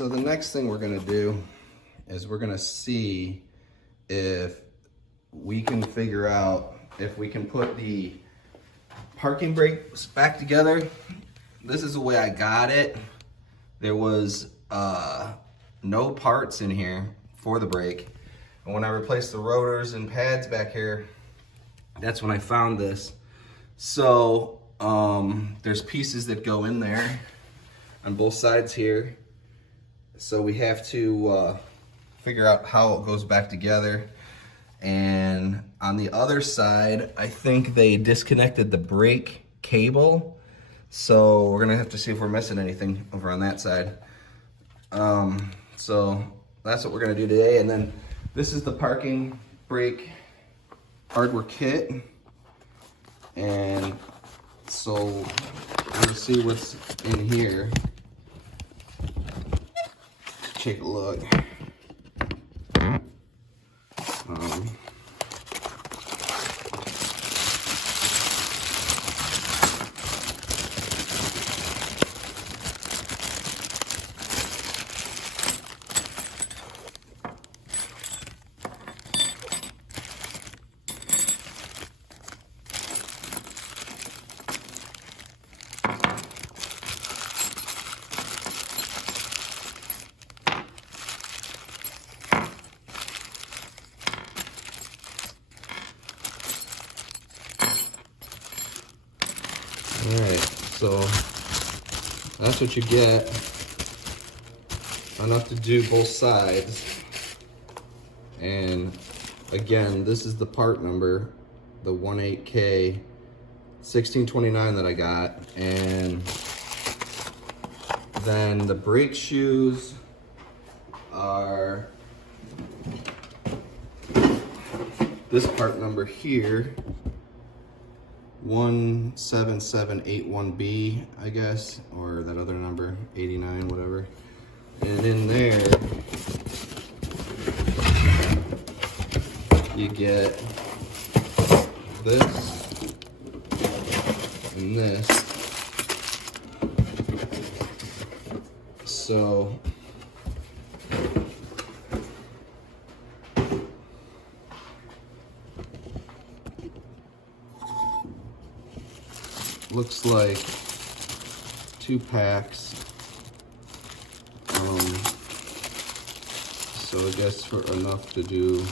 so the next thing we're gonna do is we're gonna see if we can figure out if we can put the parking brakes back together. This is the way I got it. There was no parts in here for the brake. And when I replaced the rotors and pads back here, that's when I found this. So there's pieces that go in there on both sides here. So we have to figure out how it goes back together. And on the other side, I think they disconnected the brake cable. So we're gonna have to see if we're missing anything over on that side. So that's what we're gonna do today. And then this is the parking brake hardware kit. And so we're gonna see what's in here. Take a look. Alright, so that's what you get. Enough to do both sides. And again, this is the part number, the 18K 1629 that I got. And then the brake shoes are this part number here. 17781B, I guess, or that other number, 89, whatever. And in there, you get this and this. So looks like 2 packs. So I guess for enough to do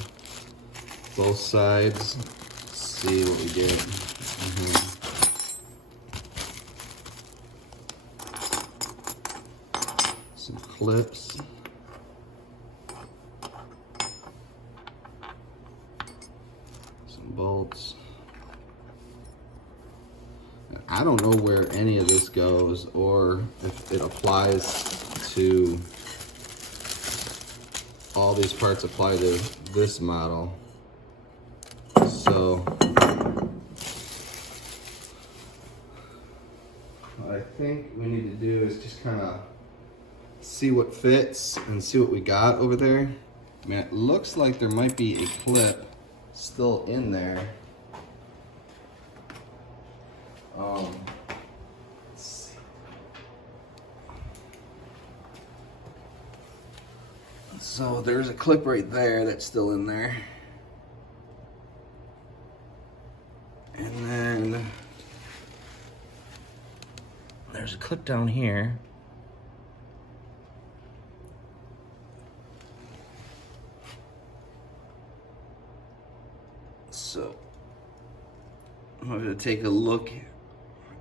both sides. Let's see what we get. Some clips. Some bolts. I don't know where any of this goes or if it applies to, all these parts apply to this model. So what I think we need to do is just kind of see what fits and see what we got over there. I mean, it looks like there might be a clip still in there. Let's see. So there's a clip right there that's still in there. And then there's a clip down here. So I'm going to take a look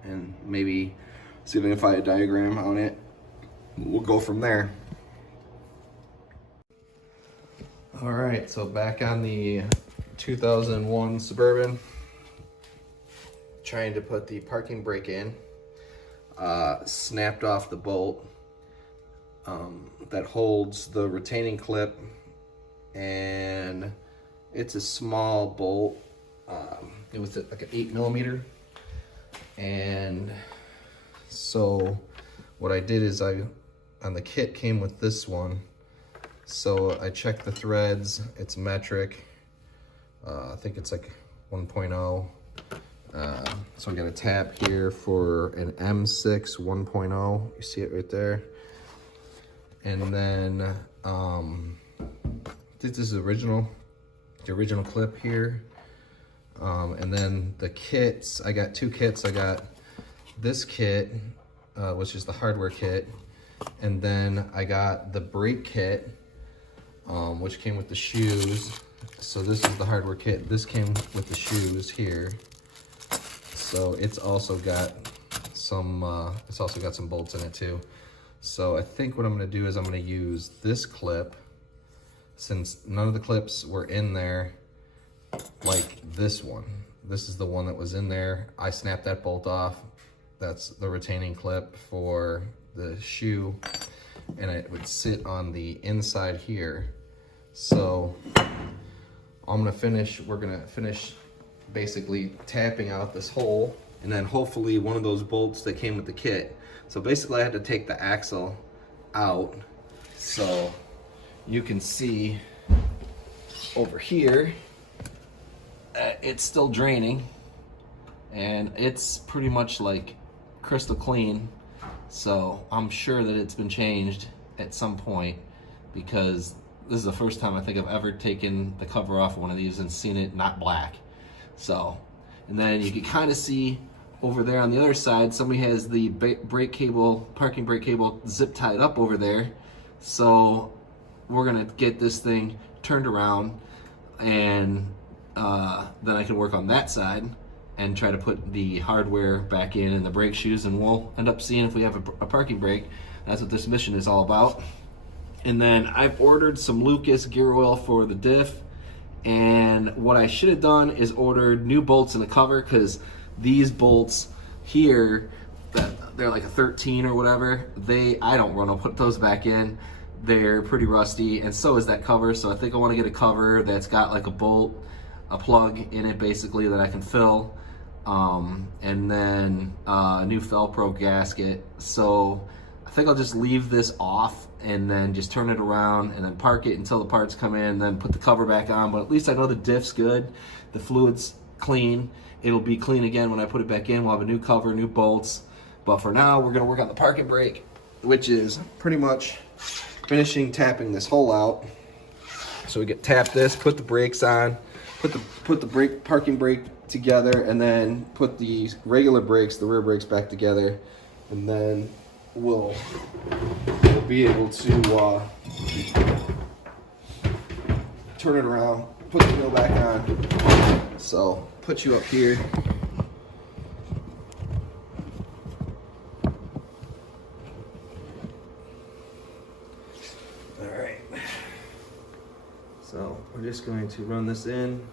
and maybe see if I can find a diagram on it. We'll go from there. All right, so back on the 2001 Suburban, trying to put the parking brake in. Snapped off the bolt that holds the retaining clip, and it's a small bolt. It was like an 8mm, and so what I did is on the kit came with this one. So I checked the threads, it's metric. I think it's like 1.0. So I got a tab here for an M6 1.0. You see it right there. And then this is the original clip here. And then the kits, I got 2 kits. I got this kit, which is the hardware kit, and then I got the brake kit, which came with the shoes. So this is the hardware kit. This came with the shoes here. So it's also got some bolts in it too. So I think what I'm gonna do is I'm gonna use this clip, since none of the clips were in there, like this one. This is the one that was in there. I snapped that bolt off. That's the retaining clip for the shoe, and it would sit on the inside here. So we're gonna finish basically tapping out this hole, and then hopefully one of those bolts that came with the kit. So basically I had to take the axle out, so you can see over here it's still draining, and it's pretty much like crystal clean. So I'm sure that it's been changed at some point, because this is the first time I think I've ever taken the cover off of one of these and seen it not black. So, and then you can kind of see over there on the other side, somebody has the brake cable, parking brake cable, zip tied up over there. So we're gonna get this thing turned around, and then I can work on that side and try to put the hardware back in and the brake shoes, and we'll end up seeing if we have a parking brake. That's what this mission is all about. And then I've ordered some Lucas gear oil for the diff, and what I should have done is ordered new bolts in the cover, because these bolts here, they're like a 13 or whatever, I don't want to put those back in. They're pretty rusty, and so is that cover. So I think I want to get a cover that's got like a bolt, a plug in it basically that I can fill, and then a new Velcro gasket. So I think I'll just leave this off and then just turn it around and then park it until the parts come in, then put the cover back on. But at least I know the diff's good, the fluid's clean. It'll be clean again when I put it back in. We'll have a new cover, new bolts. But for now, we're gonna work on the parking brake, which is pretty much finishing tapping this hole out. So we get tap this, put the brakes on, put the parking brake together, and then put the regular brakes, the rear brakes, back together, and then we'll be able to turn it around, put the wheel back on. So put you up here. All right. So we're just going to run this in.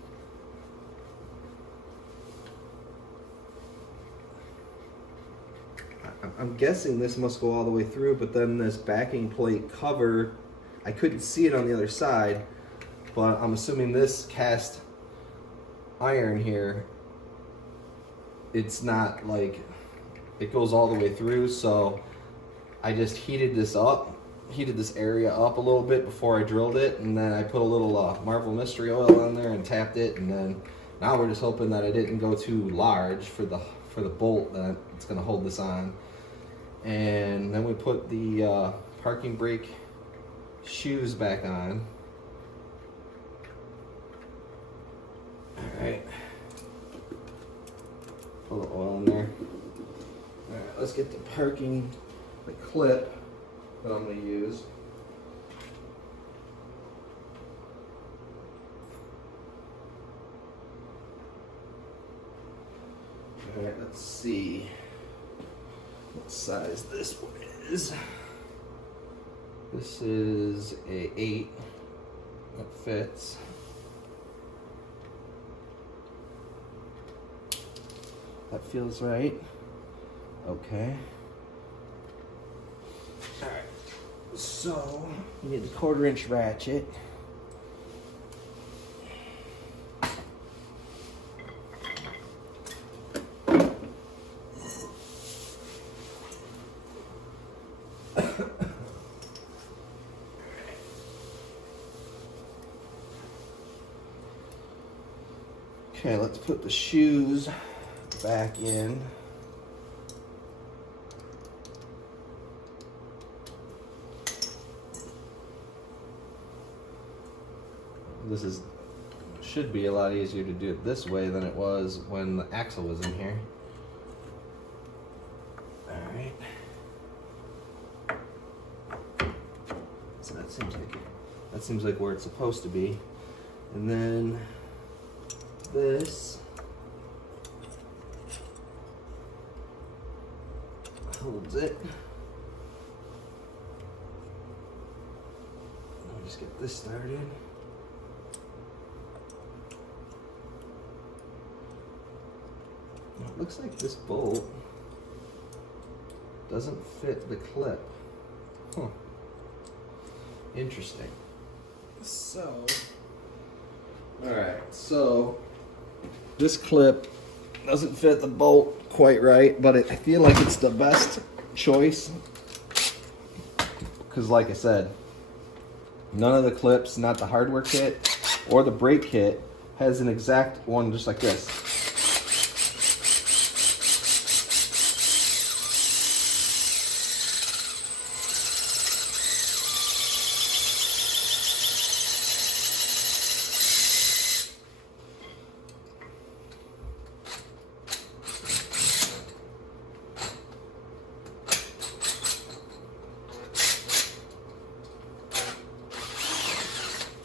I'm guessing this must go all the way through, but then this backing plate cover, I couldn't see it on the other side, but I'm assuming this cast iron here, it's not like it goes all the way through. So I just heated this area up a little bit before I drilled it, and then I put a little Marvel Mystery Oil on there and tapped it, and then now we're just hoping that I didn't go too large for the bolt that it's going to hold this on. And then we put the parking brake shoes back on. All right, put the oil in there. All right, let's get the clip that I'm going to use. All right, let's see what size this one is. This is a 8 that fits. That feels right. Okay. All right. So you need the 1/4 inch ratchet. Okay, let's put the shoes back in. this is should be a lot easier to do it this way than it was when the axle was in here. All right. So that seems like where it's supposed to be. And then this holds it. I'll just get this started. It looks like this bolt doesn't fit the clip. Huh. Interesting. So, alright, so this clip doesn't fit the bolt quite right, but I feel like it's the best choice. Because like I said, none of the clips, not the hardware kit or the brake kit, has an exact one just like this.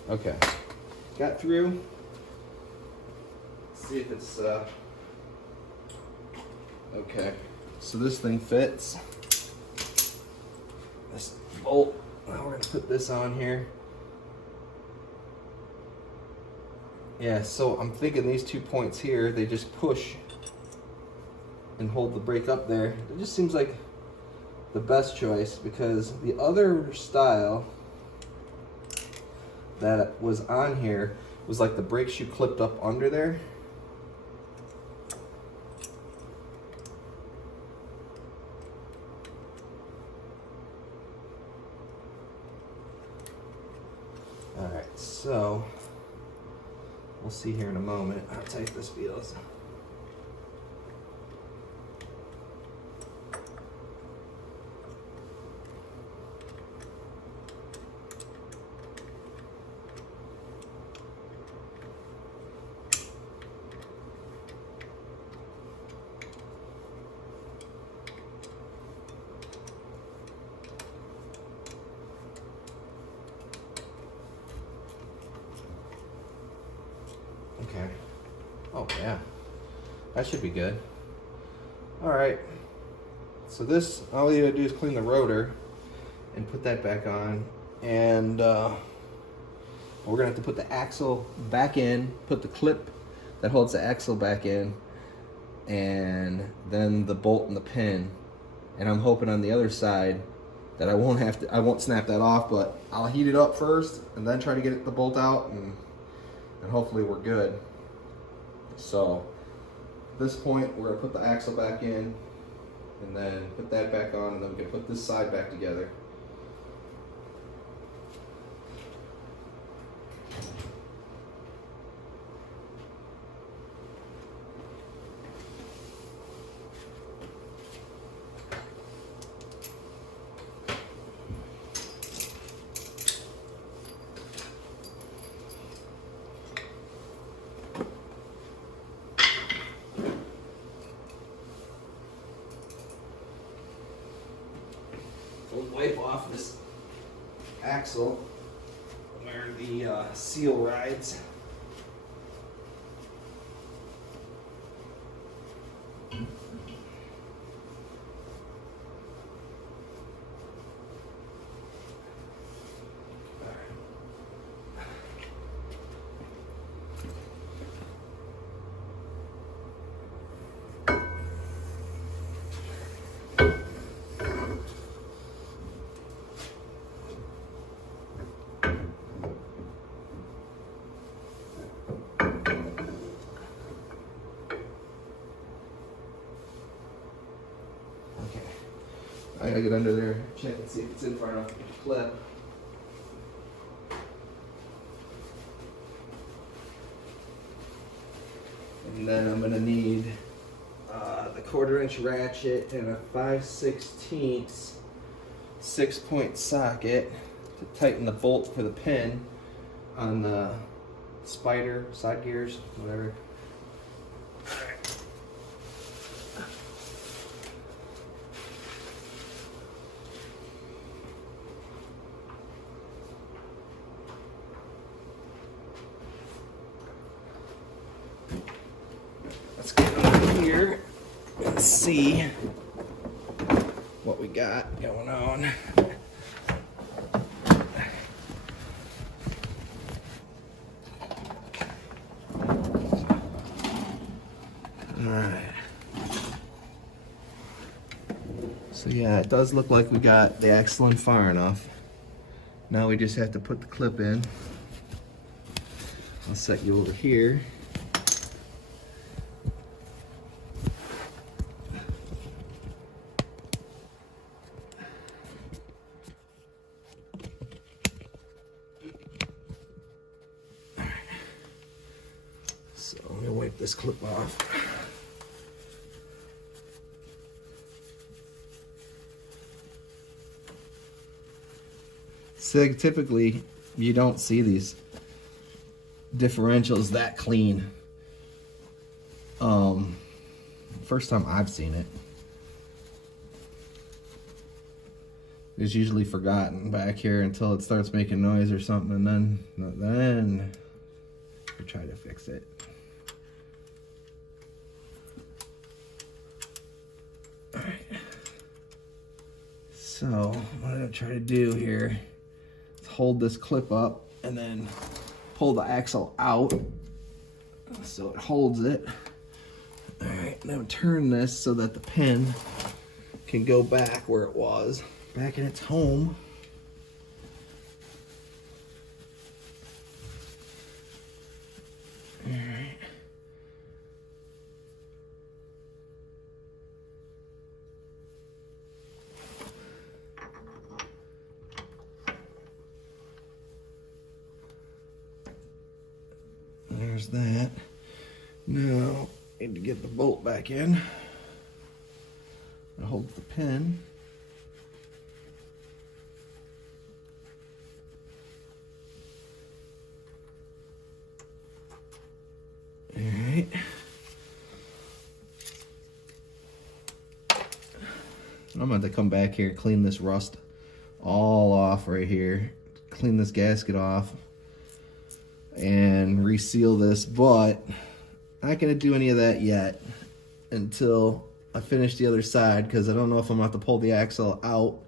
Okay, got through. Let's see if it's okay. So this thing fits. This bolt. Now we're gonna put this on here. Yeah, so I'm thinking these 2 points here, they just push and hold the brake up there. It just seems like the best choice, because the other style that was on here was like the brake shoe clipped up under there. Alright, so we'll see here in a moment how tight this feels. Okay. Oh yeah, that should be good. All right. So this, all you gotta do is clean the rotor and put that back on, and we're gonna have to put the axle back in, put the clip that holds the axle back in, and then the bolt and the pin. And I'm hoping on the other side that I won't snap that off, but I'll heat it up first and then try to get the bolt out, and hopefully we're good. So at this point, we're gonna put the axle back in and then put that back on, and then we can put this side back together. We'll wipe off this axle where the seal rides. I gotta get under there, check and see if it's in far enough to clip. And then I'm gonna need the 1/4" ratchet and a 5/16 6-point socket to tighten the bolt for the pin on the spider, side gears, whatever. Let's get over here and see what we got going on. Alright. So yeah, it does look like we got the axle in far enough. Now we just have to put the clip in. I'll set you over here. So I'm gonna wipe this clip off. So typically you don't see these differentials that clean. First time I've seen it. It's usually forgotten back here until it starts making noise or something, and then we try to fix it. All right. So what I'm gonna try to do here is hold this clip up and then pull the axle out so it holds it. All right, now turn this so that the pin can go back where it was, back in its home. All right. There's that. Now, need to get the bolt back in. It holds the pin. All right. I'm going to come back here and clean this rust all off right here. Clean this gasket off and reseal this, but I'm not going to do any of that yet until I finish the other side, because I don't know if I'm going to have to pull the axle out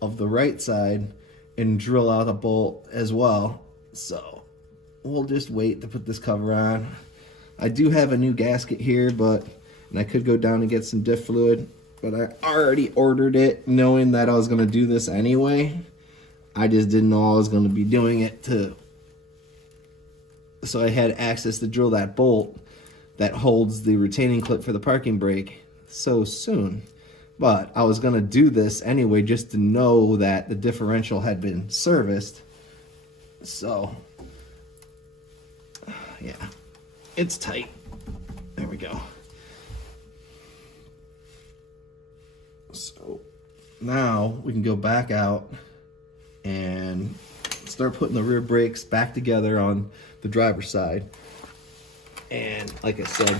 of the right side and drill out a bolt as well. So we'll just wait to put this cover on. I do have a new gasket here, and I could go down and get some diff fluid, but I already ordered it knowing that I was going to do this anyway. I just didn't know I was going to be doing it so I had access to drill that bolt that holds the retaining clip for the parking brake so soon. But I was going to do this anyway just to know that the differential had been serviced. So, yeah, it's tight. There we go. So now we can go back out and start putting the rear brakes back together on the driver's side. And like I said,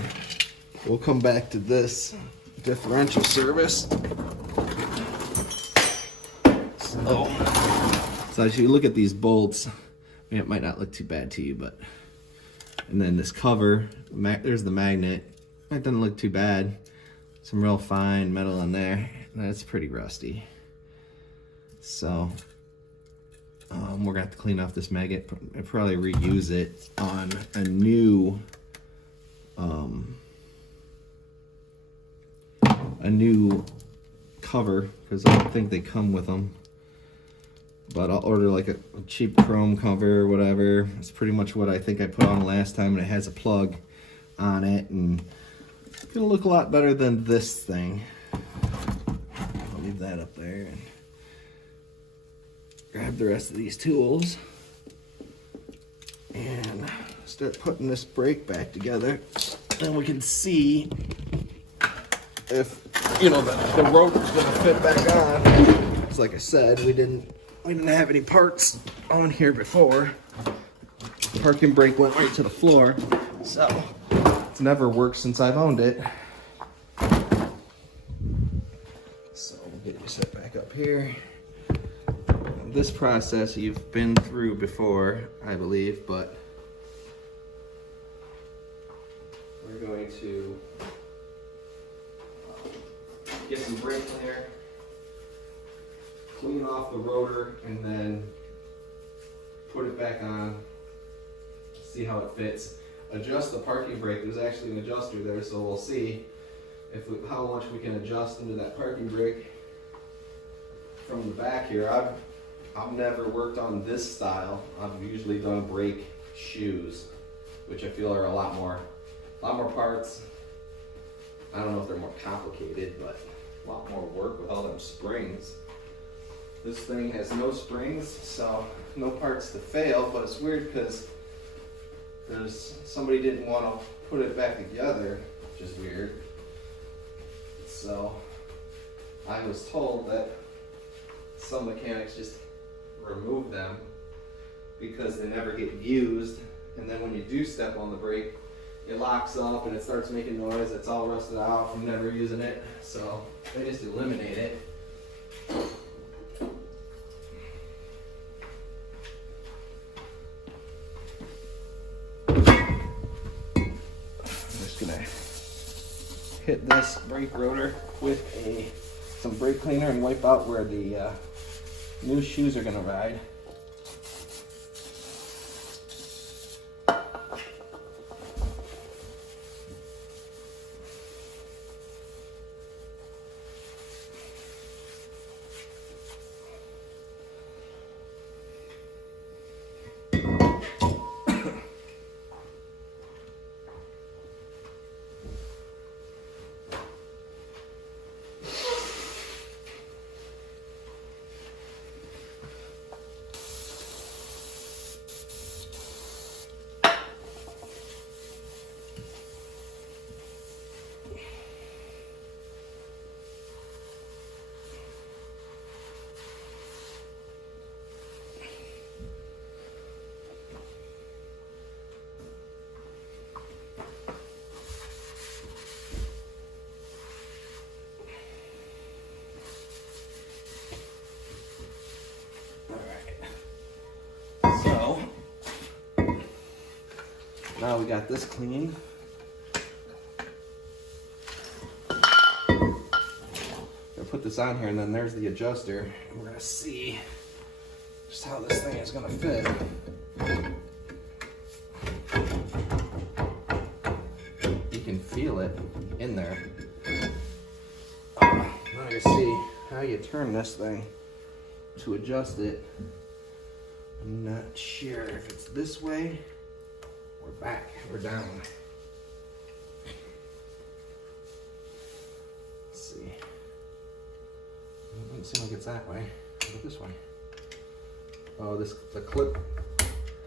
we'll come back to this differential service. So as you look at these bolts, I mean, it might not look too bad to you, but, and then this cover, there's the magnet. It doesn't look too bad. Some real fine metal in there. That's pretty rusty. So we're gonna have to clean off this magnet and probably reuse it on a new cover, because I don't think they come with them. But I'll order like a cheap chrome cover or whatever. It's pretty much what I think I put on last time, and it has a plug on it, and it's gonna look a lot better than this thing. I'll leave that up there and grab the rest of these tools and start putting this brake back together. Then we can see if, you know, the rotor's gonna fit back on. Because like I said, we didn't have any parts on here before. parking brake went right to the floor. So it's never worked since I've owned it. So we'll get you set back up here. This process you've been through before, I believe, but we're going to get some brake cleaner, clean off the rotor, and then put it back on, see how it fits. Adjust the parking brake. There's actually an adjuster there, so we'll see how much we can adjust into that parking brake from the back here. I've never worked on this style. I've usually done brake shoes, which I feel are a lot more parts. I don't know if they're more complicated, but a lot more work with all them springs. This thing has no springs, so no parts to fail, but it's weird because somebody didn't want to put it back together, which is weird. So I was told that some mechanics just remove them because they never get used, and then when you do step on the brake, it locks up and it starts making noise. It's all rusted out from never using it, so they just eliminate it. I'm just gonna hit this brake rotor with some brake cleaner and wipe out where the new shoes are gonna ride. Now we got this clean. Gonna put this on here, and then there's the adjuster. And we're gonna see just how this thing is gonna fit. You can feel it in there. Now you see how you turn this thing to adjust it. I'm not sure if it's this way or back or down. Let's see. It doesn't seem like it's that way. How about this way? Oh, the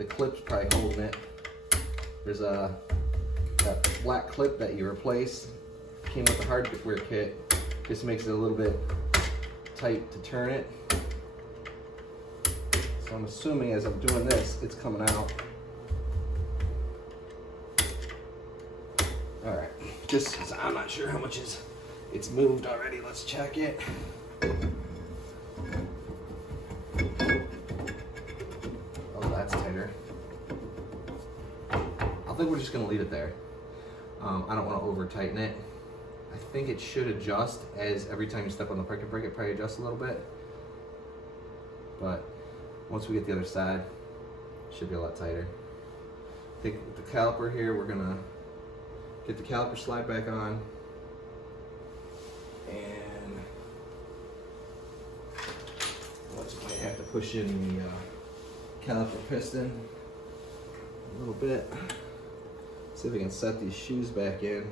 clip's probably holding it. There's that black clip that you replace. Came with the hardware kit. Just makes it a little bit tight to turn it. So I'm assuming as I'm doing this, it's coming out. All right, just because I'm not sure how much it's moved already. Let's check it. Oh, that's tighter. I think we're just gonna leave it there. I don't want to over tighten it. I think it should adjust as every time you step on the parking brake, it probably adjusts a little bit. But once we get the other side, it should be a lot tighter. I think with the caliper here, we're gonna get the caliper slide back on, and once you might have to push in the caliper piston a little bit. See if we can set these shoes back in.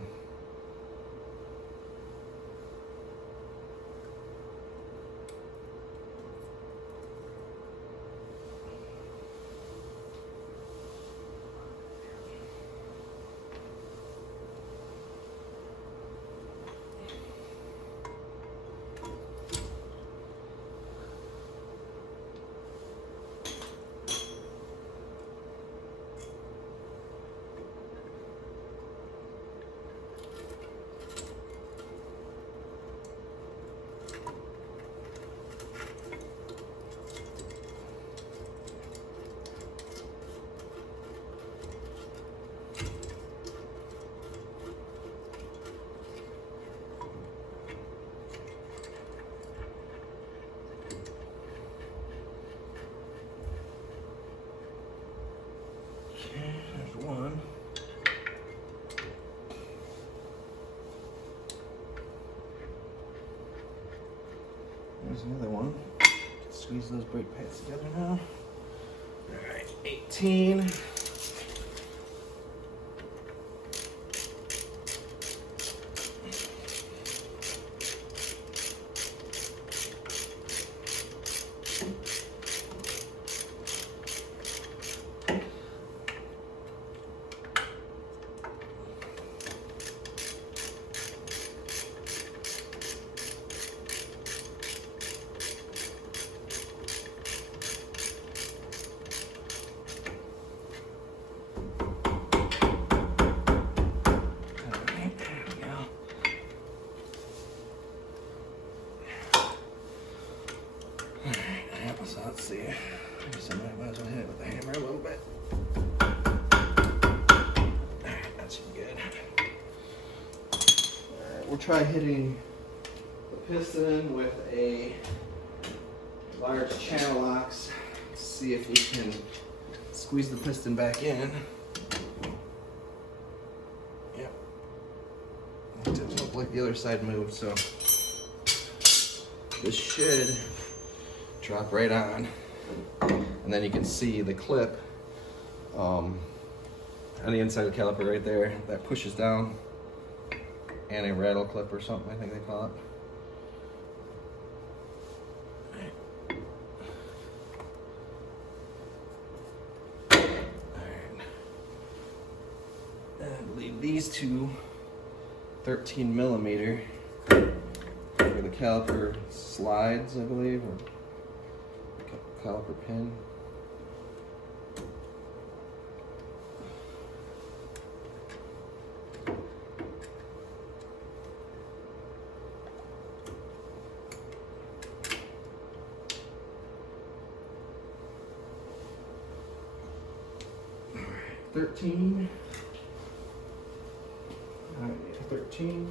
There's one. There's another one. Squeeze those brake pads together now. All right, 18. So let's see. Somebody might as well hit it with the hammer a little bit. Alright, that's good. Alright, we'll try hitting the piston with a large channel locks. See if we can squeeze the piston back in. Yep. It doesn't look like the other side moved, so this should drop right on, and then you can see the clip on the inside of the caliper right there that pushes down, and a rattle clip or something, I think they call it. Alright. And I believe these two 13 millimeter where the caliper slides, I believe, or caliper pin. All right, 13. All right, 13.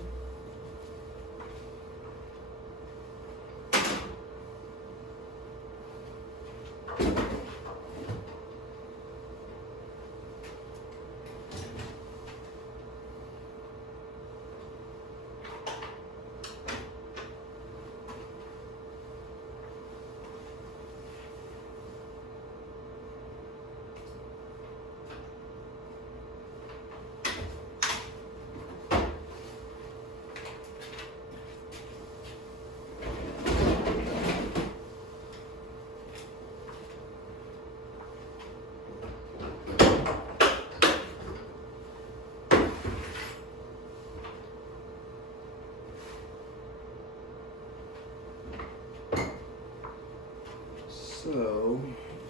So,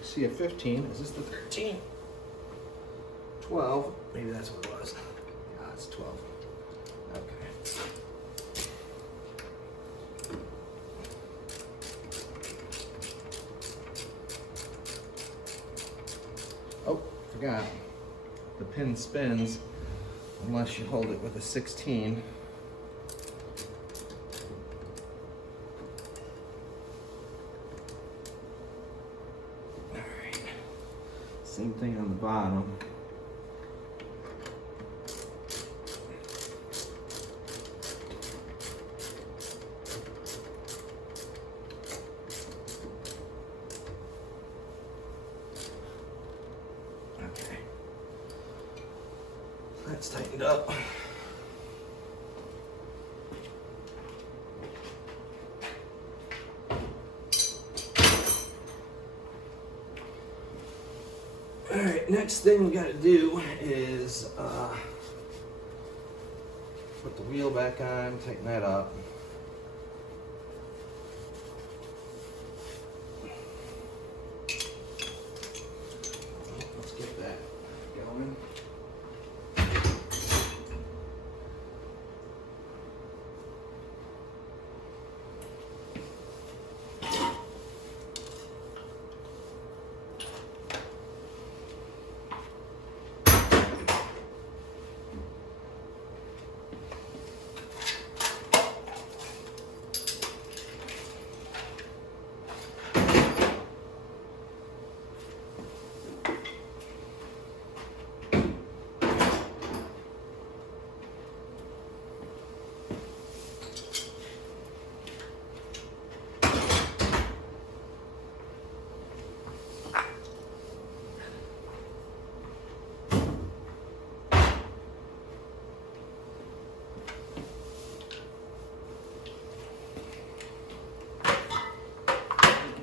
see a 15. Is this the 13? 12. Maybe that's what it was. Yeah, it's 12. Okay. Oh, forgot. The pin spins unless you hold it with a 16. Same thing on the bottom. Okay. That's tightened up. Alright, next thing we gotta do is put the wheel back on, tighten that up. Let's get that going.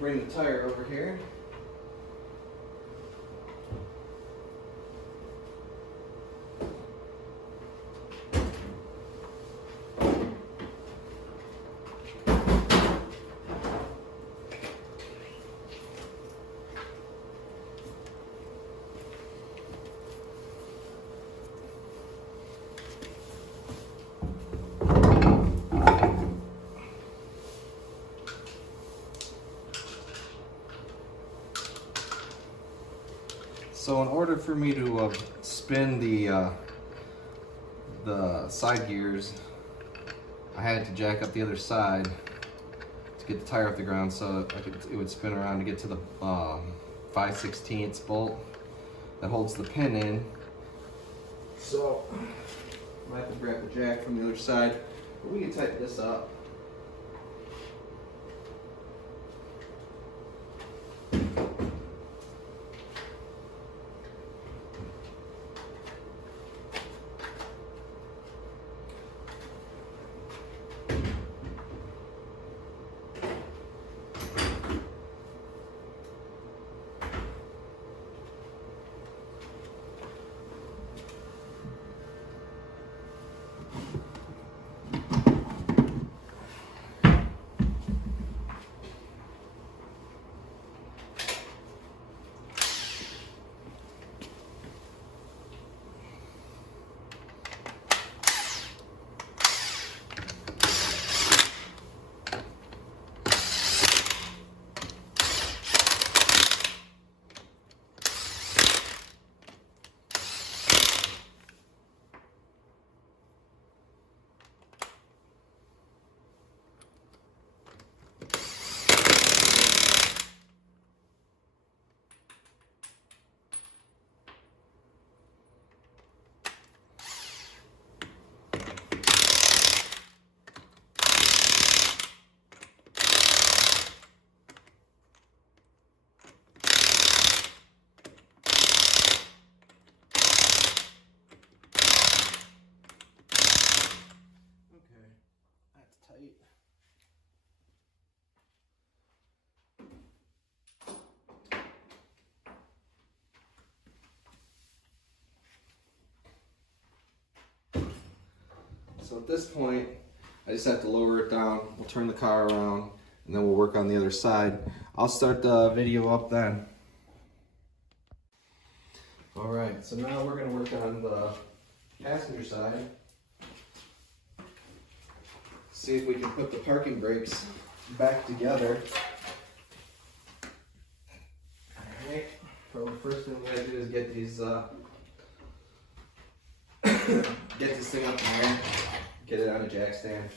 bring the tire over here. So in order for me to spin the side gears, I had to jack up the other side to get the tire off the ground so it would spin around to get to the 5/16 bolt that holds the pin in. So I have to grab the jack from the other side, but we can tighten this up. So at this point, I just have to lower it down. We'll turn the car around and then we'll work on the other side. I'll start the video up then. All right, so now we're gonna work on the passenger side. See if we can put the parking brakes back together. All right, so the first thing we gotta do is get these, get this thing up in there, get it on a jack stand.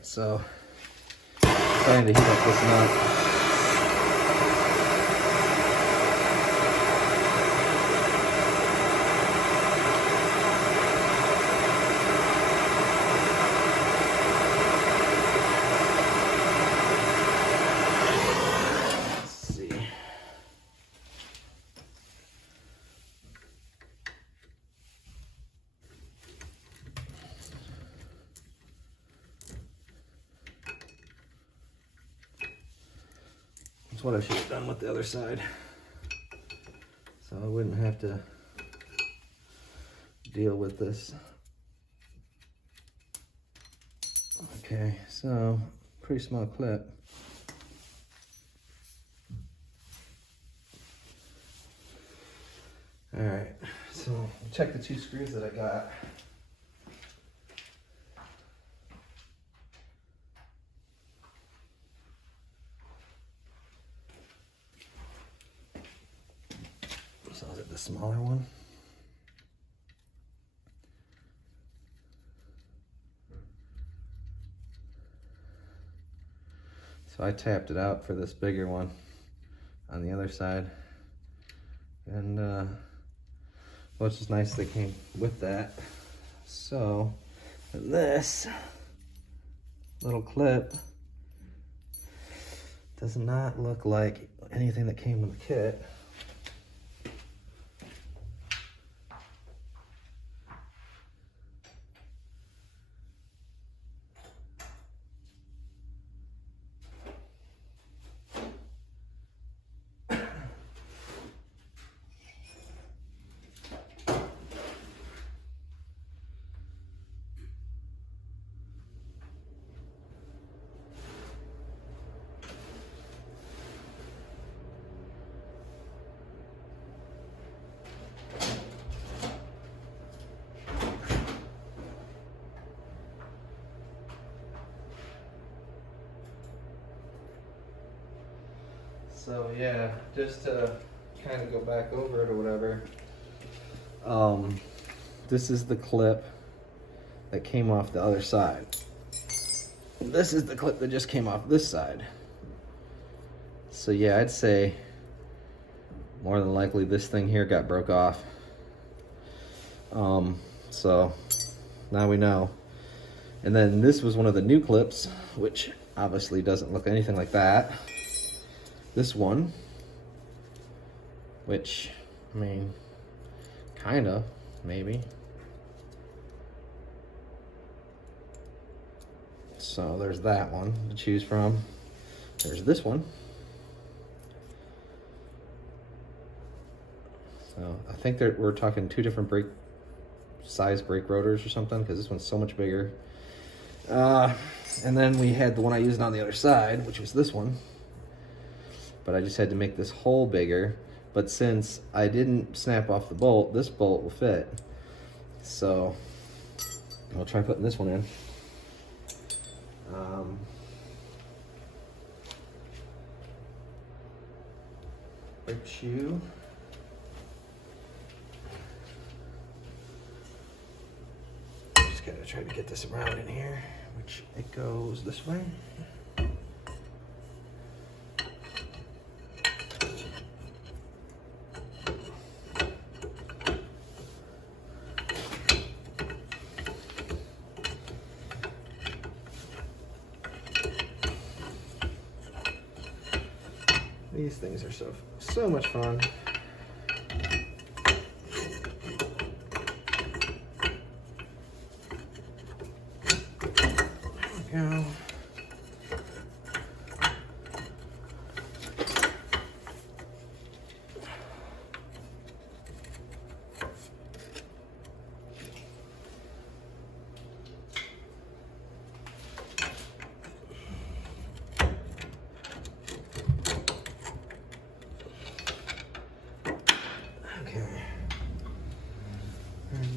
So, trying to heat up this nut. Let's see. That's what I should have done with the other side, so I wouldn't have to deal with this. Okay, so pretty small clip. All right, so check the 2 screws that I got. So is it the smaller one? So I tapped it out for this bigger one on the other side. And well, it's just nice they came with that. So this little clip does not look like anything that came with the kit. So yeah, just to kind of go back over it or whatever, this is the clip that came off the other side. This is the clip that just came off this side. So yeah, I'd say more than likely this thing here got broke off. So now we know. And then this was one of the new clips, which obviously doesn't look anything like that. This one, which, I mean, kinda, maybe. So there's that one to choose from. There's this one. So I think that we're talking two different size brake rotors or something, because this one's so much bigger. And then we had the one I used on the other side, which was this one. But I just had to make this hole bigger. But since I didn't snap off the bolt, this bolt will fit. So I'll try putting this one in. Brake shoe. Just gotta try to get this around in here, which it goes this way. These things are so much fun. There we go.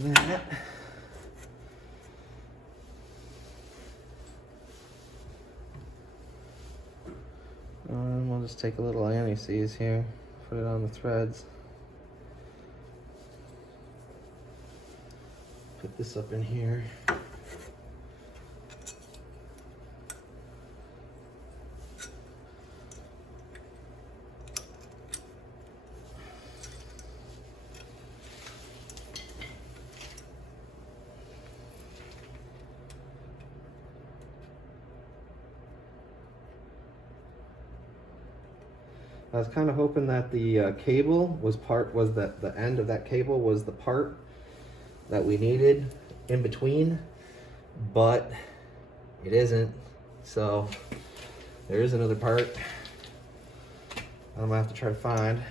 That. We'll just take a little anti-seize here, put it on the threads. Put this up in here. I was kind of hoping that the cable was the end of that cable was the part that we needed in between, but it isn't. So there is another part I'm gonna have to try to find.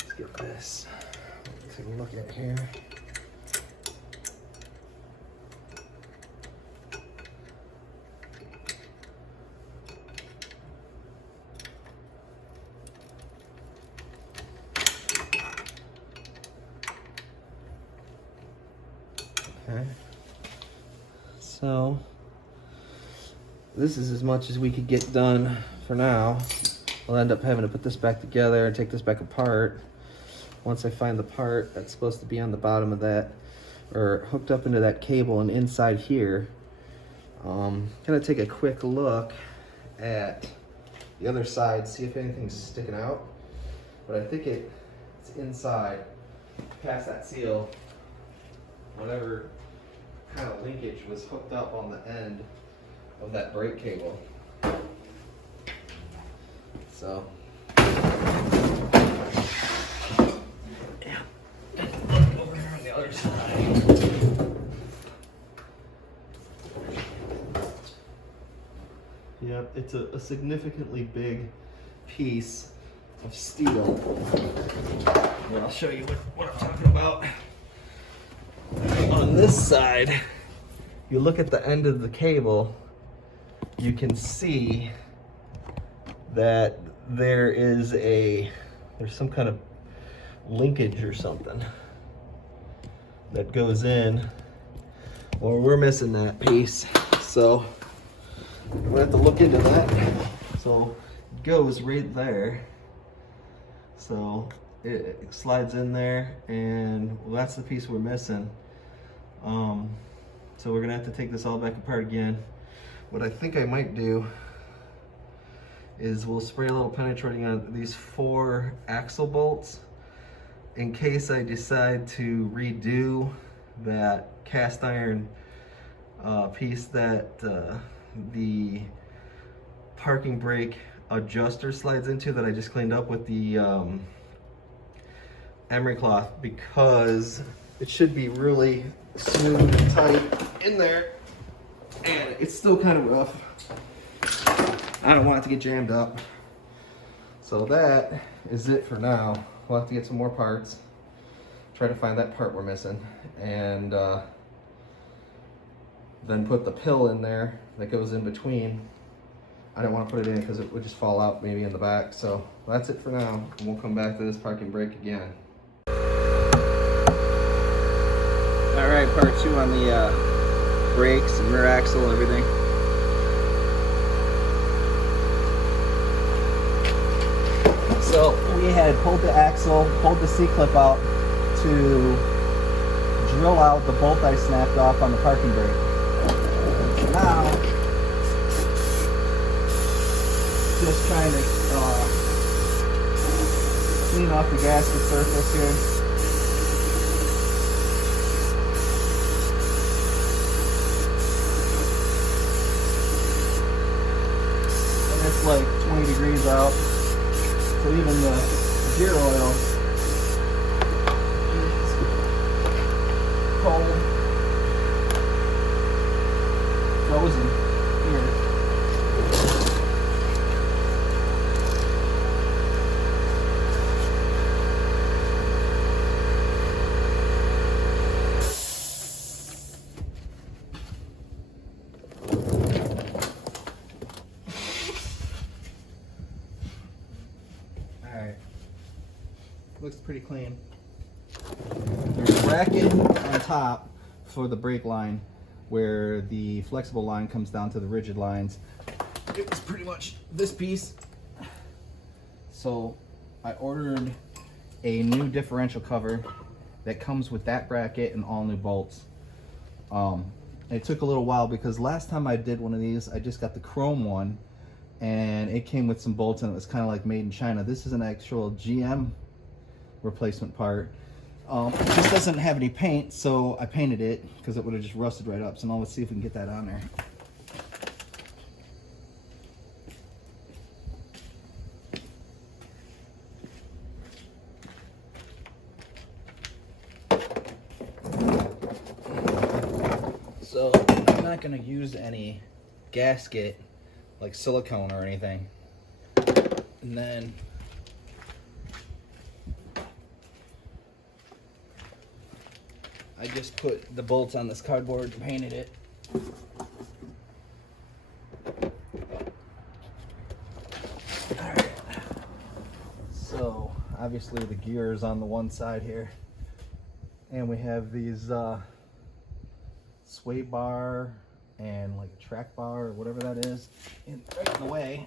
Let's get this. Take a look at here. Okay. So this is as much as we could get done for now. I'll end up having to put this back together and take this back apart. Once I find the part that's supposed to be on the bottom of that, or hooked up into that cable and inside here, gonna take a quick look at the other side, see if anything's sticking out. But I think it's inside, past that seal, whatever kind of linkage was hooked up on the end of that brake cable. So, yeah, over here on the other side. Yep, it's a significantly big piece of steel. And I'll show you what I'm talking about. On this side, you look at the end of the cable, you can see that there's some kind of linkage or something that goes in. Well, we're missing that piece, so we're gonna have to look into that. So it goes right there. So it slides in there, and well, that's the piece we're missing. So we're gonna have to take this all back apart again. What I think I might do is we'll spray a little penetrating on these 4 axle bolts in case I decide to redo that cast iron piece that the parking brake adjuster slides into, that I just cleaned up with the emery cloth, because it should be really smooth and tight in there, and it's still kind of rough. I don't want it to get jammed up. So that is it for now. We'll have to get some more parts, try to find that part we're missing, and then put the pill in there that goes in between. I don't want to put it in because it would just fall out maybe in the back. So that's it for now, and we'll come back to this parking brake again. All right, part 2 on the brakes and rear axle, everything. So we had pulled the axle, pulled the C-clip out to drill out the bolt I snapped off on the parking brake. So now, just trying to clean off the gasket surface here. And it's like 20 degrees out. So even the gear oil is cold, frozen here. Looks pretty clean. There's a bracket on top for the brake line where the flexible line comes down to the rigid lines. It was pretty much this piece. So I ordered a new differential cover that comes with that bracket and all new bolts. It took a little while because last time I did one of these, I just got the chrome one and it came with some bolts and it was kind of like made in China. This is an actual GM replacement part. It just doesn't have any paint, so I painted it because it would have just rusted right up. So now let's see if we can get that on there. So I'm not going to use any gasket like silicone or anything. And then I just put the bolts on this cardboard and painted it. Alright. So obviously the gear is on the one side here. And we have these sway bar and like a track bar or whatever that is right in the way.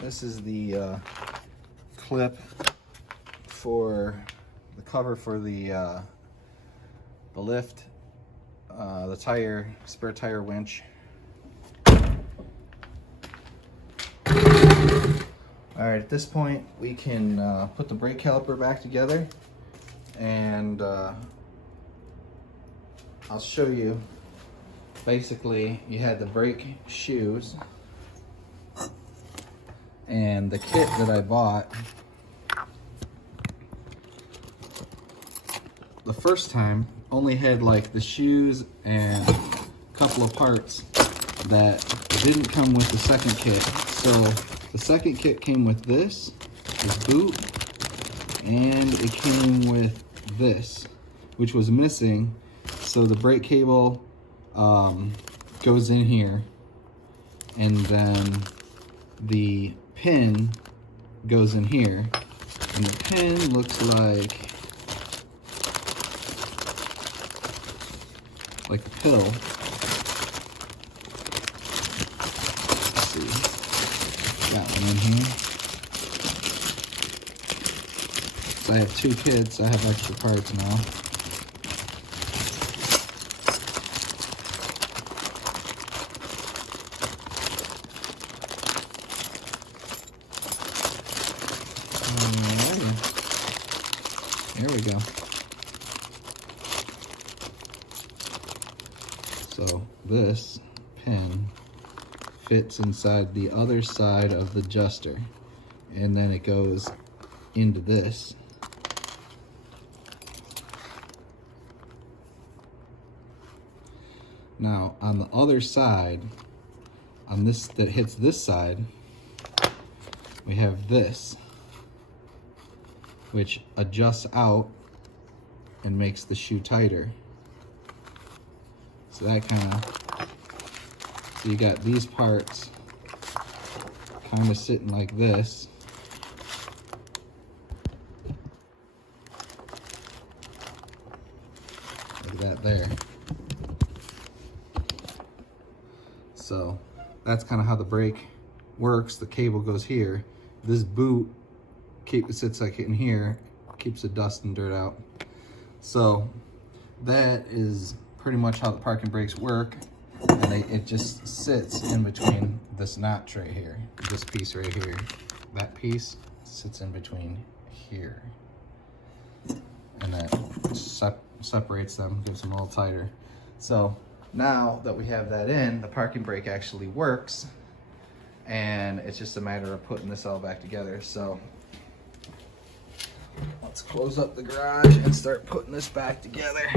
This is the clip for the cover for the lift, the tire, spare tire winch. All right, at this point we can put the brake caliper back together, and I'll show you. Basically, you had the brake shoes, and the kit that I bought the first time only had like the shoes and a couple of parts that didn't come with the second kit. So the second kit came with this boot, and it came with this, which was missing. So the brake cable goes in here, and then the pin goes in here, and the pin looks like a pill. Let's see, got one in here. So I have 2 kids, so I have extra parts now. There we go. So this pin fits inside the other side of the adjuster, and then it goes into this. Now on the other side, on this that hits this side, we have this, which adjusts out and makes the shoe tighter. So that kind of, so you got these parts kind of sitting like this. Like that there. So that's kind of how the brake works. The cable goes here. This boot sits like in here, keeps the dust and dirt out. So that is pretty much how the parking brakes work, and it just sits in between this notch right here, this piece right here. That piece sits in between here, and that separates them, gives them a little tighter. So now that we have that in, the parking brake actually works, and it's just a matter of putting this all back together. So let's close up the garage and start putting this back together.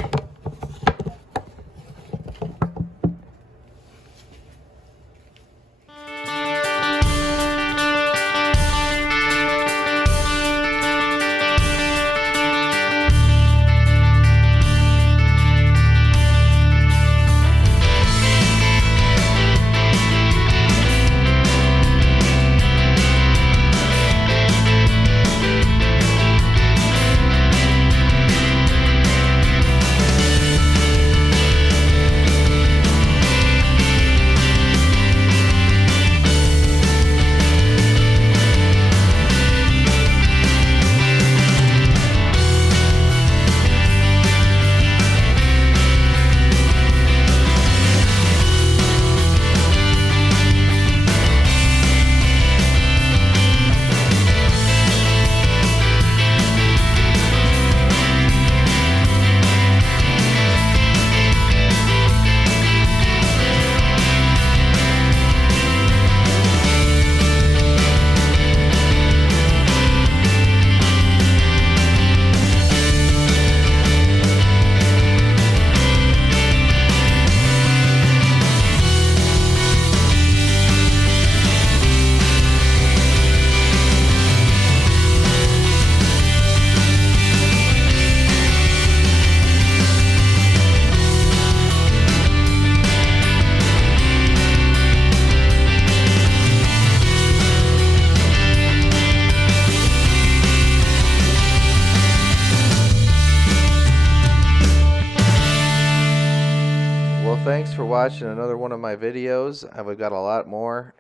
Thanks for watching another one of my videos. I've got a lot more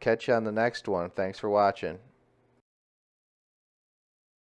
Catch you on the next one. Thanks for watching.